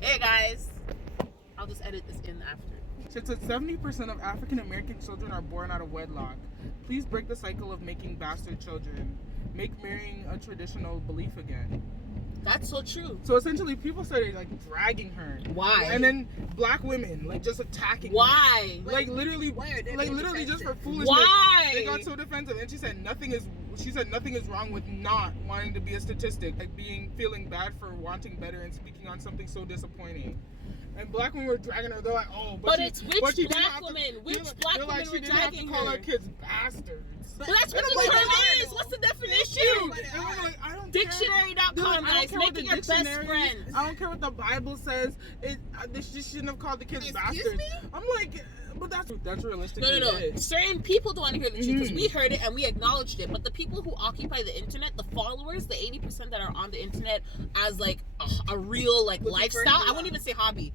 Hey guys, I'll just edit this in after. It said 70% of African American children are born out of wedlock. Please break the cycle of making bastard children. Make marrying a traditional belief again. That's so true. So essentially, people started like dragging her. Why? And then black women like just attacking. Why? Her. Like literally just for foolishness. Why? They got so defensive, and she said nothing is wrong with not wanting to be a statistic, like feeling bad for wanting better and speaking on something so disappointing. And black women were dragging her. They're like, oh, but it's which black women? Which black women were dragging her? Call her kids bastards. But that's what the term is. What's the definition? I don't Dictionary.com, guys. Make it your best friend. I don't care what the Bible says. She shouldn't have called the kids bastards. Me? I'm like, but that's realistic. No. Certain people don't want to hear the truth because we heard it and we acknowledged it. But the people who occupy the internet, the followers, the 80% that are on the internet as like a real like lifestyle, I wouldn't even say hobby.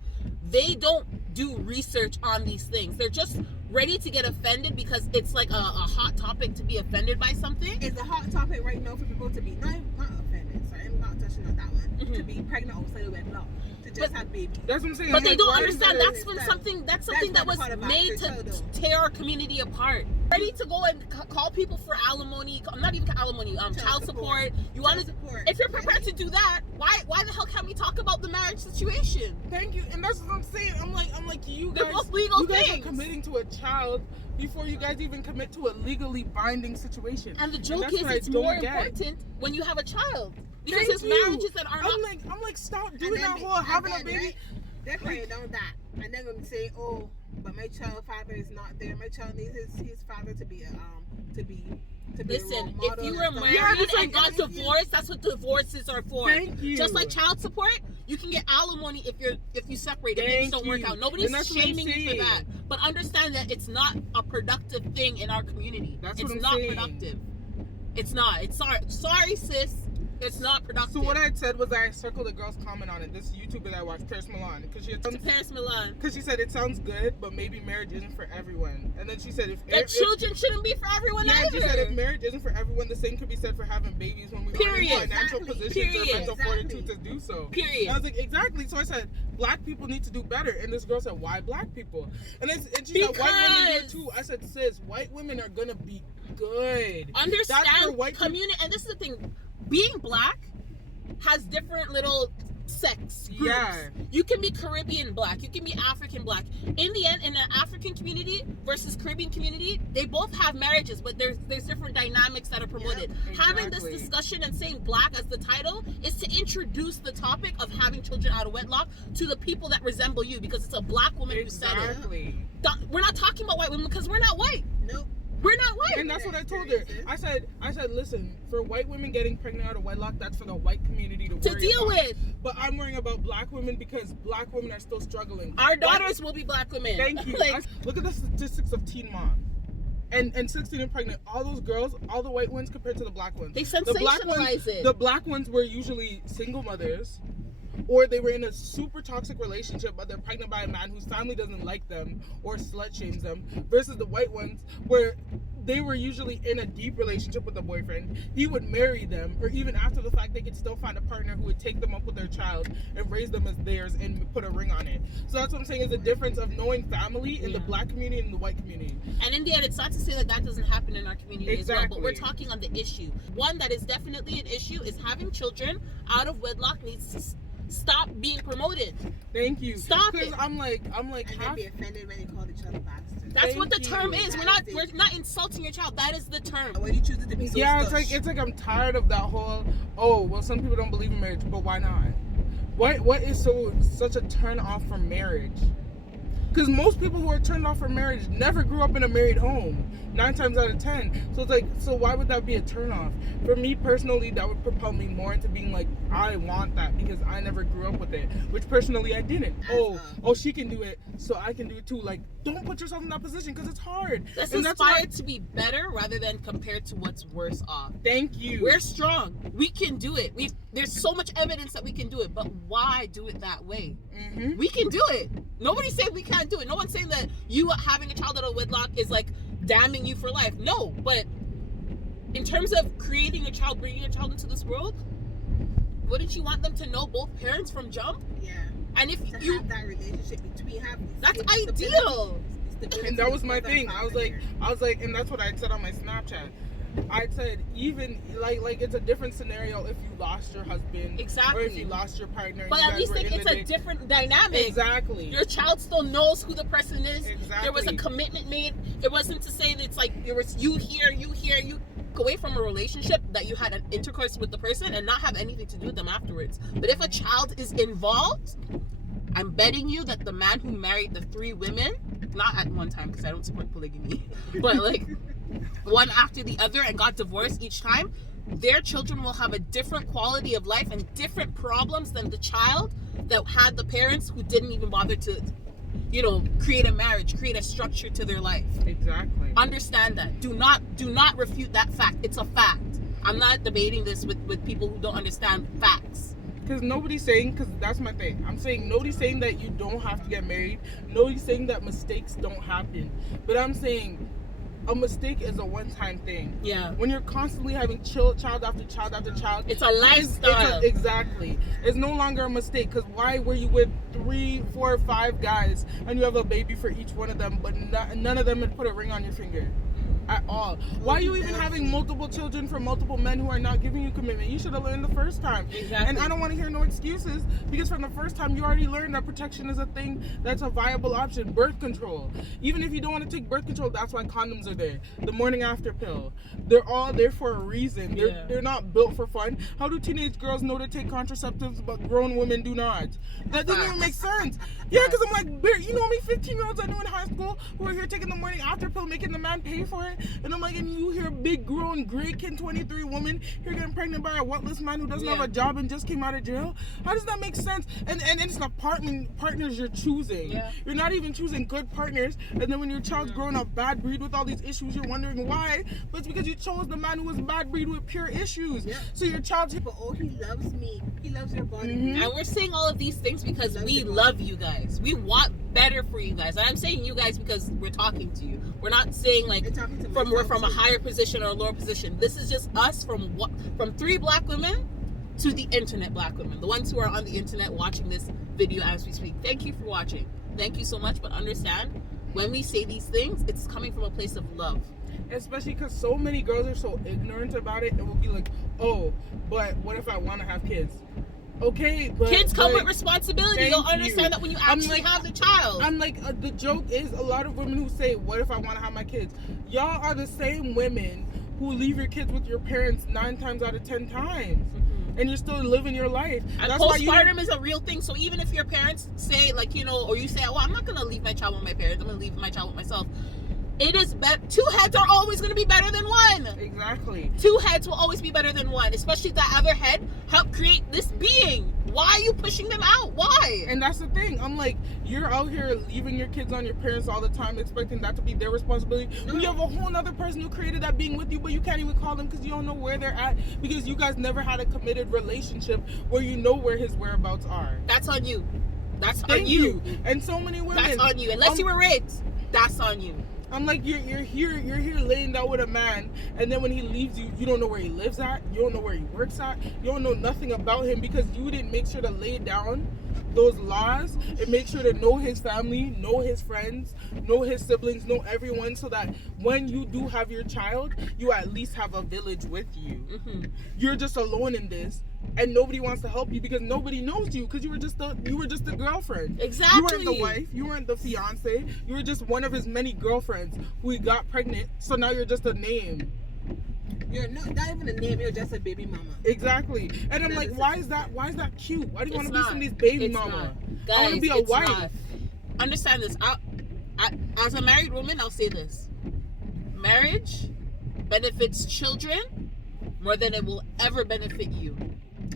They don't do research on these things. They're just ready to get offended because it's like a hot topic to be offended by something. It's a hot topic right now for people to be not offended. Sorry, I'm not touching on that one. To be pregnant outside of wedlock, to just have babies. That's what I'm saying. But they don't understand that's something that was made to tear our community apart. Ready to go and call people for alimony, not even alimony, child support. You want to support. If you're prepared to do that, why the hell can't we talk about the marriage situation? Thank you, and that's what I'm saying. I'm like you guys. They're both legal you guys things. Are committing to a child before you guys even commit to a legally binding situation. And the joke is, it's more important when you have a child because there's marriages that are not. I'm like, stop doing that whole having a baby. Right? They're crying on that, and they're gonna say, oh, but my child father is not there. My child needs his father to be Listen, if you were married and got divorced, that's what divorces are for. Thank you. Just like child support, you can get alimony if you separate, if things don't work out. Nobody's shaming you for that. But understand that it's not a productive thing in our community. It's not productive. It's not. It's sorry, sis. It's not productive. So what I had said was I circled a girl's comment on it. This YouTuber that I watched, Paris Milan, because she said it sounds good, but maybe marriage isn't for everyone. And then she said if children shouldn't be for everyone either. She said if marriage isn't for everyone, the same could be said for having babies when we are in financial positions or mental fortitude to do so. Period. And I was like, exactly. So I said black people need to do better. And this girl said, why black people? And she said white women do too. I said, sis, white women are gonna be good. Understand community, and this is the thing. Being black has different little sects groups. Yeah. You can be Caribbean black, you can be African black. In the end, in an African community versus Caribbean community, they both have marriages, but there's different dynamics that are promoted. Yep, exactly. Having this discussion and saying black as the title is to introduce the topic of having children out of wedlock to the people that resemble you, because it's a black woman who said it. We're not talking about white women because we're not white. Nope. We're not white. And that's what I told her. I said, listen, for white women getting pregnant out of wedlock, that's for the white community to deal with. But I'm worrying about black women because black women are still struggling. Our daughters will be black women. Thank you. Look at the statistics of Teen Mom. And 16 and pregnant, all those girls, all the white ones compared to the black ones. They sensationalize it. The black ones were usually single mothers, or they were in a super toxic relationship, but they're pregnant by a man whose family doesn't like them or slut shames them, versus the white ones where they were usually in a deep relationship with a boyfriend. He would marry them, or even after the fact, they could still find a partner who would take them up with their child and raise them as theirs and put a ring on it. So that's what I'm saying is the difference of knowing family in the black community and the white community. And in the end, it's not to say that doesn't happen in our community as well, but we're talking on the issue. One that is definitely an issue is having children out of wedlock needs to stop being promoted. Thank you. Stop it. Because I'm like, and then be offended when they call each other bastards. That's what the term is. We're not insulting your child. That is the term. When you choose it to be so it's like I'm tired of that whole, oh, well, some people don't believe in marriage, but why not? What is such a turn off from marriage? Because most people who are turned off from marriage never grew up in a married home, 9 times out of 10. So it's like, so why would that be a turn off? For me personally, that would propel me more into being like, I want that because I never grew up with it, which personally I didn't. Oh, she can do it, so I can do it too. Like, don't put yourself in that position because it's hard. Let's aspire to be better rather than compared to what's worse off. Thank you. We're strong. We can do it. There's so much evidence that we can do it, but why do it that way? Mm-hmm. We can do it. Nobody's saying we can't do it. No one's saying that you having a child out of wedlock is like damning you for life. No, but in terms of creating a child, bringing a child into this world, wouldn't you want them to know both parents from jump? Yeah. And if to you, have that relationship between having that's ideal. And that was my thing. I was like, and that's what I said on my Snapchat. I said, even like it's a different scenario if you lost your husband, Exactly. or if you lost your partner. But you at guys least were in it's the a day. different dynamic. Exactly. Your child still knows who the person is. Exactly. There was a commitment made. It wasn't to say that it's like there was you here, you away from a relationship that you had an intercourse with the person and not have anything to do with them afterwards. But if a child is involved, I'm betting you that the man who married the 3 women, not at one time because I don't support polygamy, but like one after the other and got divorced each time, their children will have a different quality of life and different problems than the child that had the parents who didn't even bother to, create a marriage, create a structure to their life. Exactly. Understand that. Do not refute that fact. It's a fact. I'm not debating this with people who don't understand facts. Because nobody's saying, because that's my thing. I'm saying nobody's saying that you don't have to get married. Nobody's saying that mistakes don't happen. But I'm saying a mistake is a one-time thing. Yeah. When you're constantly having child after child after child, it's a lifestyle. Exactly. It's no longer a mistake. Because why were you with 3, 4, 5 guys and you have a baby for each one of them, but none of them had put a ring on your finger at all? Why are you even having multiple children for multiple men who are not giving you commitment? You should have learned the first time. Exactly. And I don't want to hear no excuses, because from the first time you already learned that protection is a thing that's a viable option. Birth control. Even if you don't want to take birth control, that's why condoms are there. The morning after pill. They're all there for a reason. They're not built for fun. How do teenage girls know to take contraceptives but grown women do not? That doesn't even make sense. Yeah, because I'm like, you know how many 15-year-olds I knew in high school who are here taking the morning after pill, making the man pay for it? And I'm like, and you hear a big grown great kid 23 woman here getting pregnant by a whatless man who doesn't have a job and just came out of jail? How does that make sense? And it's the partners you're choosing. Yeah. You're not even choosing good partners, and then when your child's growing up bad breed with all these issues, you're wondering why. But it's because you chose the man who was bad breed with pure issues. Yeah. So your child's But he loves me. He loves your body. Mm-hmm. And we're saying all of these things because we love you guys. We want better for you guys. And I'm saying you guys because we're talking to you. We're not saying like we're from a higher position or a lower position. This is just us from 3 black women to the internet black women. The ones who are on the internet watching this video as we speak. Thank you for watching. Thank you so much. But understand, when we say these things, it's coming from a place of love. Especially because so many girls are so ignorant about it. It will be like, oh, but what if I want to have kids? Okay, but kids come with responsibility. You'll understand that when you actually have the child. I'm like, the joke is a lot of women who say, what if I want to have my kids? Y'all are the same women who leave your kids with your parents 9 times out of 10 times. Mm-hmm. And you're still living your life. And postpartum is a real thing. So even if your parents say, like, or you say, well, I'm not going to leave my child with my parents. I'm going to leave my child with myself. It is better. 2 heads are always going to be better than one. Exactly. 2 heads will always be better than one. Especially that other head helped create this being. Why are you pushing them out? Why? And that's the thing. I'm like, you're out here leaving your kids on your parents all the time, expecting that to be their responsibility. When you have a whole other person who created that being with you, but you can't even call them because you don't know where they're at, because you guys never had a committed relationship where you know where his whereabouts are. That's on you. That's Thank on you. And so many women. That's on you. Unless you were raped, that's on you. I'm like, you're here laying down with a man, and then when he leaves you, you don't know where he lives at, you don't know where he works at, you don't know nothing about him because you didn't make sure to lay down those laws and make sure to know his family, know his friends, know his siblings, know everyone, so that when you do have your child, you at least have a village with you. Mm-hmm. You're just alone in this, and nobody wants to help you because nobody knows you, because you were just the girlfriend. Exactly. You weren't the wife, you weren't the fiance, you were just one of his many girlfriends who he got pregnant, so now you're just a name. You're not even a name, you're just a baby mama. Exactly. And I'm like, why is that cute? Why do you want to be somebody's baby mama? Guys, I want to be a wife. Not. Understand this. As a married woman, I'll say this. Marriage benefits children more than it will ever benefit you.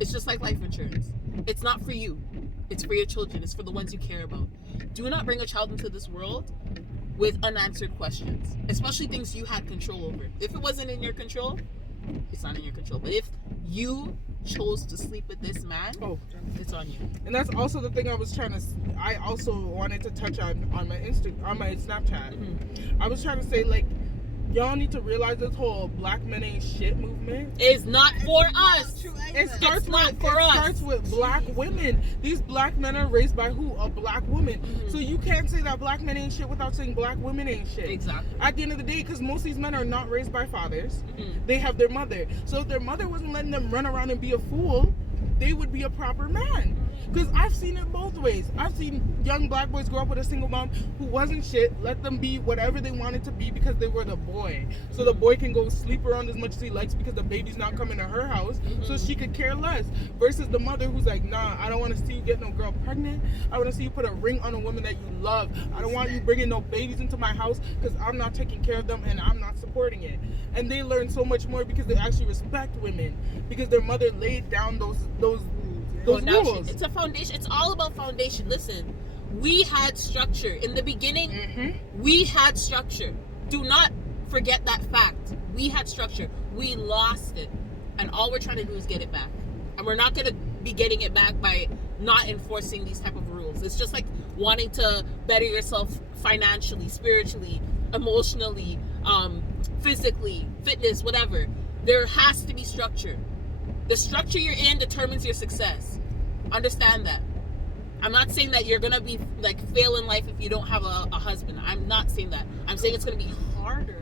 It's just like life insurance. It's not for you. It's for your children. It's for the ones you care about. Do not bring a child into this world with unanswered questions, especially things you had control over. If it wasn't in your control, it's not in your control. But if you chose to sleep with this man, it's on you. And that's also the thing I also wanted to touch on my Snapchat. Mm-hmm. I was trying to say, like, y'all need to realize this whole black men ain't shit movement. Is not for Not us. true It either. starts not with for us. starts with black women. These black men are raised by who? A black woman. Mhm. So you can't say that black men ain't shit without saying black women ain't shit. Exactly. At the end of the day, because most of these men are not raised by fathers, Mhm. they have their mother. So if their mother wasn't letting them run around and be a fool, they would be a proper man. Because I've seen it both ways. I've seen young black boys grow up with a single mom who wasn't shit, let them be whatever they wanted to be because they were the boy. So the boy can go sleep around as much as he likes because the baby's not coming to her house, so she could care less. Versus the mother who's like, nah, I don't want to see you get no girl pregnant. I want to see you put a ring on a woman that you love. I don't want you bringing no babies into my house because I'm not taking care of them and I'm not supporting it. And they learn so much more because they actually respect women because their mother laid down those Foundation. rules. It's a foundation. It's all about foundation. Listen, we had structure in the beginning. Mm-hmm. We had structure. Do not forget that fact. We had structure. We lost it, and all we're trying to do is get it back. And we're not gonna be getting it back by not enforcing these type of rules. It's just like wanting to better yourself financially, spiritually, emotionally, physically, fitness, whatever. There has to be structure. The structure you're in determines your success. Understand that. I'm not saying that you're gonna be like fail in life if you don't have a husband. I'm not saying that. I'm saying it's gonna be harder.